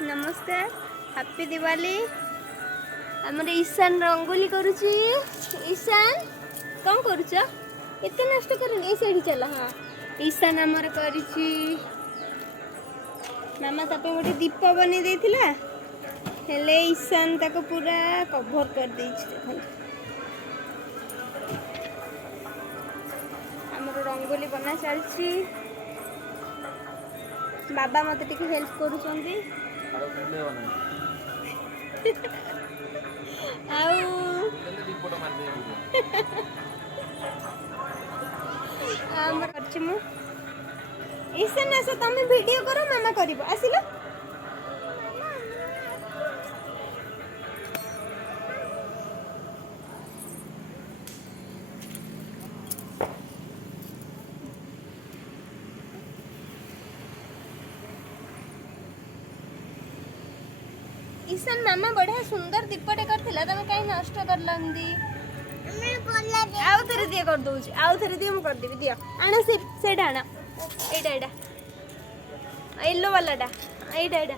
नमस्कार हैप्पी दिवाली हमर ईशान रंगोली करुची। ईशान कौन करुच एते नष्ट करनी सेठी चल। हाँ ईशान हमर करिची मामा तापे गोटे दीप बनी देथिला हेले ईशान ताको पूरा कवर कर देछि। देखो हमर रंगोली बना चलची बाबा मते टिके हेल्प करूछंती। ईशान आस तुम वीडियो करो मामा करिबो आसिलो। ईशान मामा बढ़िया सुंदर दीपटे करथिला तमे काई नष्ट करलंदी। आउ थरे दिए कर दउची आउ थरे दिए हम कर देबी दियो आना से डाना एडा एडा येलो वालाटा एडा एडा।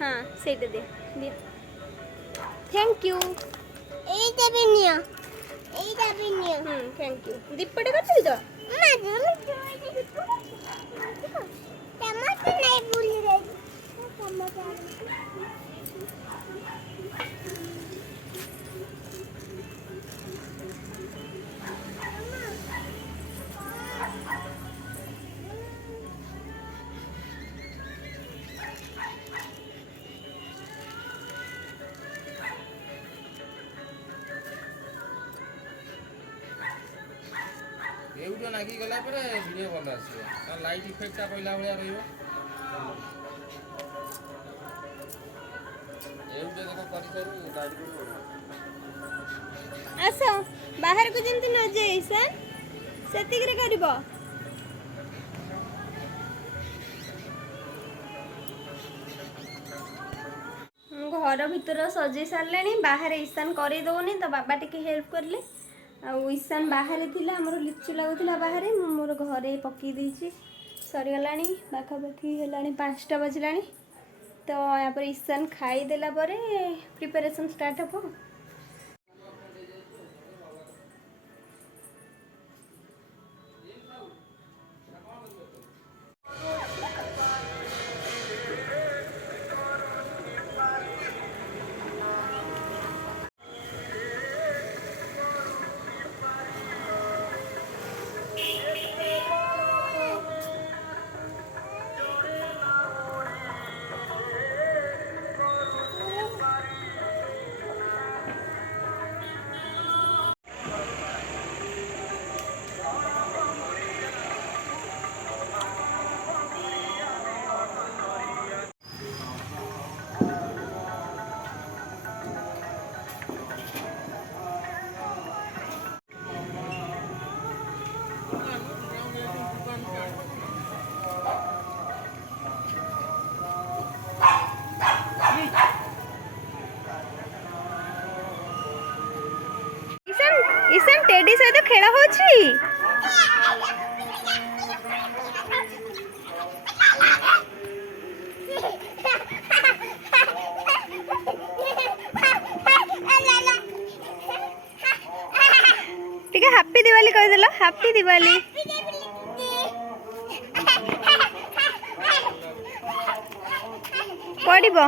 हां सेटा दे दियो थैंक यू एटा भी नियो थैंक यू दीपटे करथिली तो टमाटर नहीं भूली रे टमाटर एउडो नागी गला पर वीडियो भल आसीबो लाइट इफेक्ट ता पहिला भलिया रहइबो। एउडो देखो करि करू गाड़ी करू आसो बाहर को जंतु न जाए ईशान सेतिक रे करबो। घर भीतर सजे सारे बाहर ईशान कर दौनी तो बाबा टिके हेल्प करले। ईशान बाहर थिला हमर लिचु लागुला बाहर मोर घरे पकई देछि सरीगलानी पाखापाखी हेलानी 5टा बजलानी। तो यहाँ पर ईशान खाई देला परे प्रिपरेशन स्टार्ट हो। ईशान टेडी सहित खेल होची ठीक है। हैप्पी दिवाली कह देला हैप्पी दिवाली पड़िबो।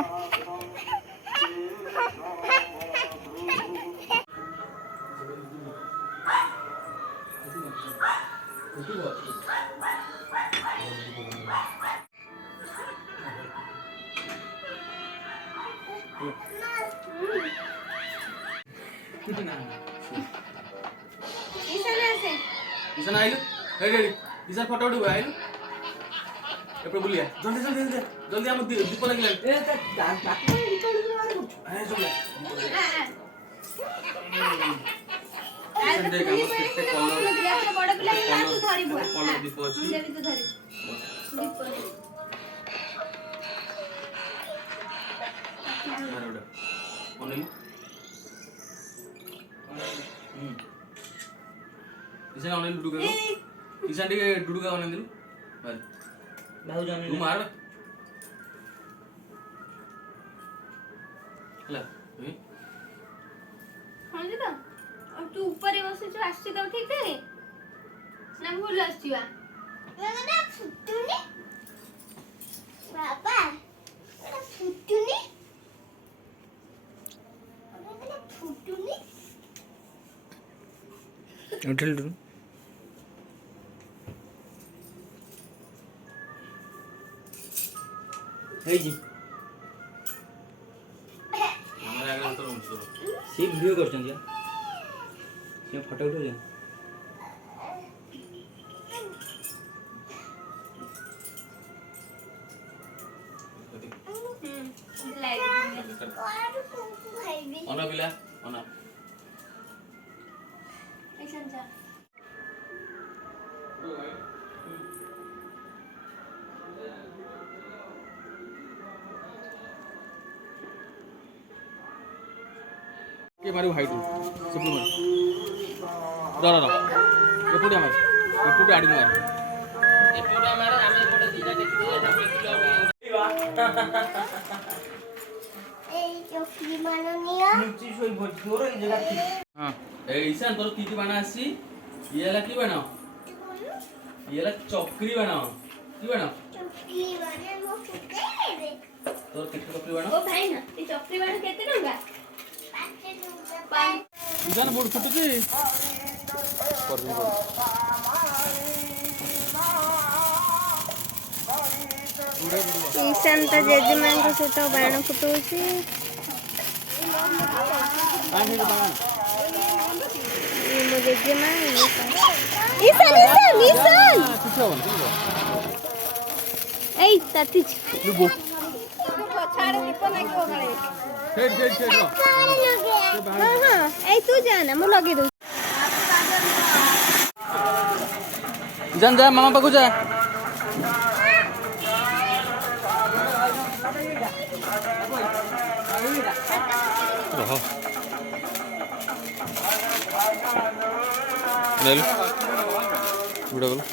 ईशान आइलु हे रेडी ईशान फोटो उठो आइलु एपे बुलिया जल्दी जल्दी जल्दी जल्दी हम दीप लगले ए ताको दीप लगले मारे करछु ए जल्दी संडे काम किते कलर बड़ पिला ला तू धरि बुआ कलर दीप अछि मुझे भी तो धरि दीप मारे उडा ओनेलु ईशान ओनेलु डुगा ईशान टिके डुडुगा ओनेलु मार भाउ जाने तू मार ହେଲା ହଁ ଯେ ତ ଆଉ ତୁ ଉପରେ ବସିଛୁ ଆସିଛି ତ ଠିକ ରେ ନା ଭୁଲ ଆସିଛି ବା ନା ଫୁଟୁନି ବାବା ଏଟା ଫୁଟୁନି ଫୁଟୁନି ଉଠିଲୁ ହେଇଛି ଆମର ଆଗରେ ତ ରହୁଛି ତୋର ସିଏ ଭିଡ଼ିଓ କରୁଛନ୍ତି ସିଏ ଫଟୋ ଉଠଉଛନ୍ତି ଅନା ପିଲା ଅନା के मारू हाइट सिंपल मार रो एपुडे मार एपुडे आडी मार एपुडे मार आमे एपुडे दिजा देखि ए चोकी माननिया नीचे सोई पड़ तोर ए जगह ठीक हां ए ईशान तोर की बना आसी येला की बना येला चक्री बना की बना चोकी माने मो केते दे तोर केते चक्री बना ओ भाई ना ई चोकी माने केते टंगा 5 ईशान बोर्ड फुटुची कर दे ईशान तो जेजेमा को सहित बाण फुटौची मो जेजेमा ईशान ईशान ईशान किछ होबन ए तातिच लुबो छाड़े दीप लागियो गळे छेड़ हां हां ए तू जाना मु लगे दउ जान जा मामा पाकू जा रहो ले लो बुढ़ा बोलो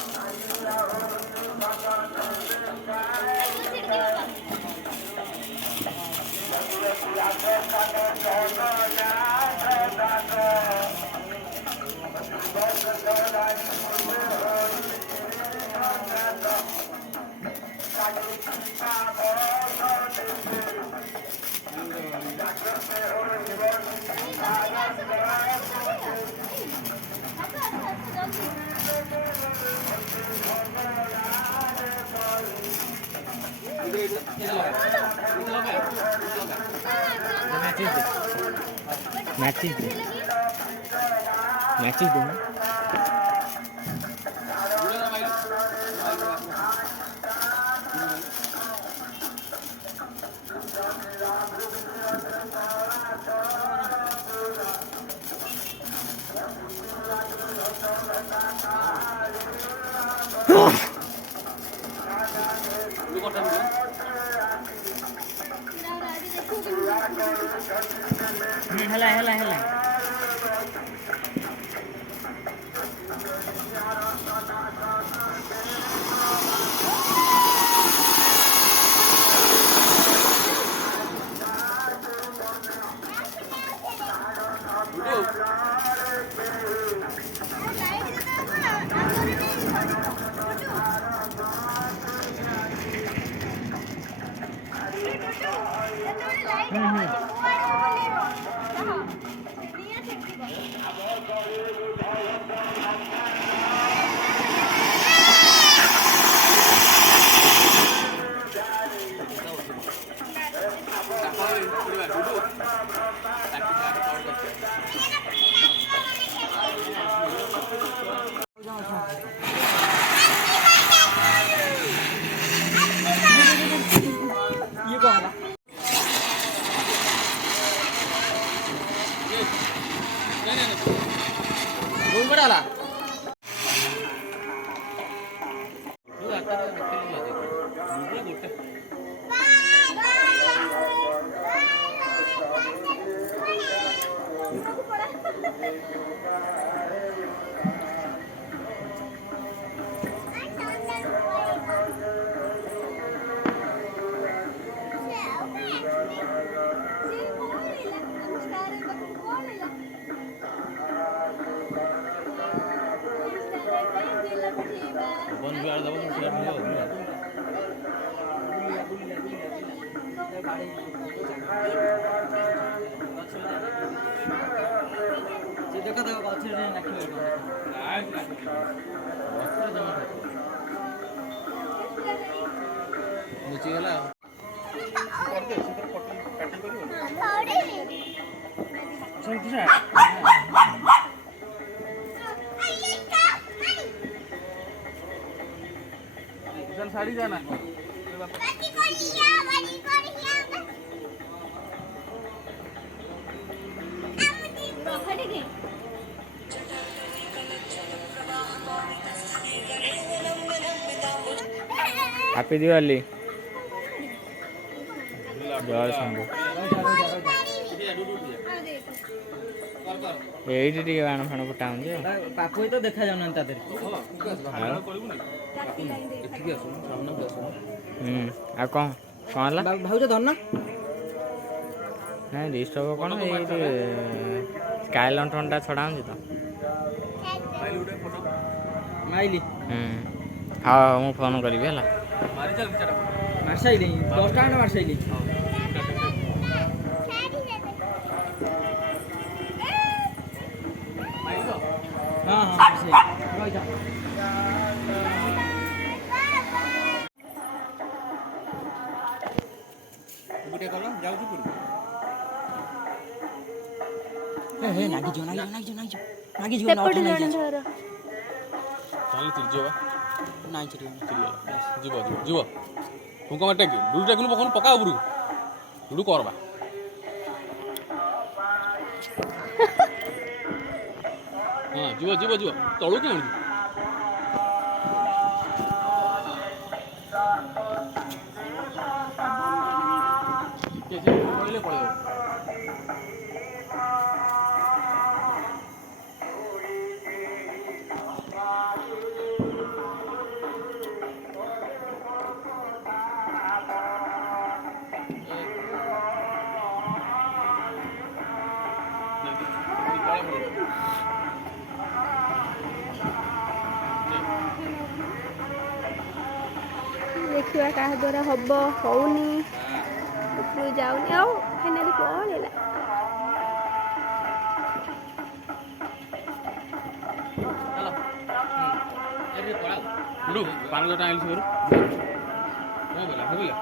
मैचेस दो हेला ये कौन है बोल पडाला ଦେଖ ଦେଖ ଗଛରେ ବୁଝିଗଲା ଶାଢ଼ୀ ଯାନା हैप्पी दिवाली जय शंभु ଏଇଠି ଟିକେ ବାଣ ଫାଣ ଫୁଟା ହଉଛି ପାଖ ତ ଦେଖା ଯାଉନାହାନ୍ତି ତା ଦେହରେ ଆଉ କ'ଣ ହେଲା ଭାଉଜ ଧନ ନାଇଁ ଡିଷ୍ଟର୍ବ କ'ଣ ଏଇଠି ସ୍କାଏ ଲଣ୍ଠନଟା ଛଡ଼ା ହଉଛି ତ ମାଇଲି ହଉ ମୁଁ ଫୋନ୍ କରିବି ହେଲା ମାରିସାଇଲି 10ଟା ଖଣ୍ଡେ ମାରିସାଇଲି ହଁ ହଁ ରହିଥା ଗୋଟେ କଲ ଯାଉଛି ପୁରୀ ହେ ନାଗିଯିବ ସେପଟେ ଜଣେ ଧର ତାହେଲେ ଚିରିଯିବ ନାଇଁ ଚିରିବ ଯିବ ଯିବ ଯିବ ଫୁଙ୍କ ମାରି ଟେକି ଡୁଡୁ ଟେକୁନୁ ପକଉନୁ ପକା ଉପରକୁ ଡୁଡୁ କରବା ହଁ ଯିବ ଯିବ ଯିବ ତଳୁ କି ଆଣିବୁ କହିଲେ ପଳେଇବ ଦେଖିବା କାହା ଦ୍ୱାରା ହବ ହଉନି ଉପରକୁ ଯାଉନି ଆଉ ଫାଇନାଲି ପଳେଇଲା ଡୁଡୁ 5,000 ଟଙ୍କା ଆଣିଲି ଘରୁ କ'ଣ ବୋଲା ଭାବିଲା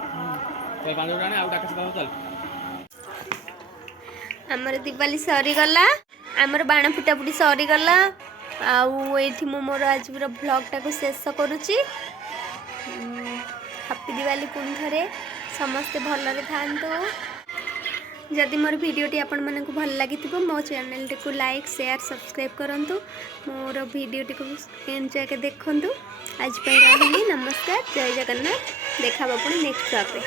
5,000 ଟଙ୍କା ଆଉ ଡାକା ସହିତ ଚାଲ ଆମର ଦିୱାଲି ସରିଗଲା ଆମର ବାଣ ଫୁଟାଫୁଟି ସରିଗଲା ଆଉ ଏଇଠି ମୁଁ ମୋର ଆଜିର ବ୍ଲଗ୍ଟାକୁ ଶେଷ କରୁଛି ହାପି ଦିୱାଲି ପୁଣି ଥରେ ସମସ୍ତେ ଭଲରେ ଥାଆନ୍ତୁ जदि मोर भिडियोटी आपण मानक भल लगी मो चैनल को लाइक शेयर सब्सक्राइब करंतु मोर भिडियोटी को एंजॉय के देखंतु आज पे रहिली नमस्कार जय जगन्नाथ देखा पुणी नेक्स्ट ब्लॉग रे।